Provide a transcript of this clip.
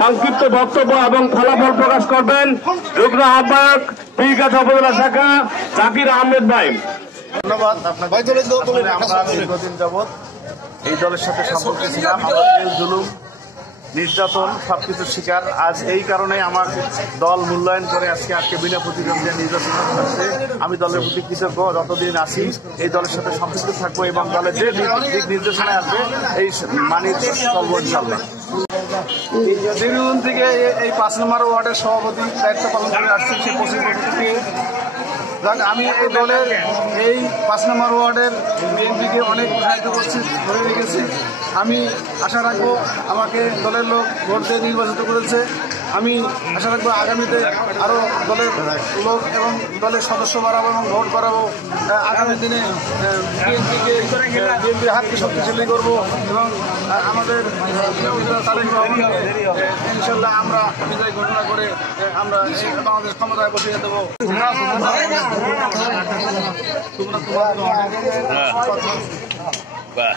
সংক্ষিপ্ত বক্তব্য এবং ফলাফল প্রকাশ করবেন যুগ্ম আহ্বায়ক পীরগাছা উপজেলা শাখা জাকির আহমেদ ভাই। ধন্যবাদ। আমরা দীর্ঘদিন যাবৎ এই দলের সাথে সম্পর্ক ছিলাম। জুলুম, নির্যাতন সবকিছুর শিকার। আজ এই কারণে আমার দল মূল্যায়ন করে আজকে বিনা প্রতিদ্বন্দ্বিতা নির্বাচন করতে আমি দলের প্রতি কৃতজ্ঞ। যতদিন আছি এই দলের সাথে সম্পৃক্ত থাকবো এবং দলের যে দিক নির্দেশনায় আসবে এই মানিয়ে চলবো ইনশাল্লাহ। দীর্ঘদিন থেকে এই 5 নম্বর ওয়ার্ডের সভাপতি দায়িত্ব পালন করে আসছি সে 25 বছর থেকে। আমি এই দলের এই 5 নম্বর ওয়ার্ডের বিএনপিকে অনেক সাহায্য করছি, ধরে রেখেছি। আমি আশা রাখবো আমাকে দলের লোক ভোট দিয়ে নির্বাচিত করেছে। আমি আশা রাখবো আগামীতে আরও দলের লোক এবং দলের সদস্য বাড়াবো এবং ভোট করাবো। আগামী দিনে বিএনপির হাতকে শক্তিশালী করবো এবং আমাদের ইনশাল্লাহ আমরা বিজয় ঘোষণা করে আমরা বাংলাদেশ ক্ষমতায় বসিয়ে দেবো। বাহ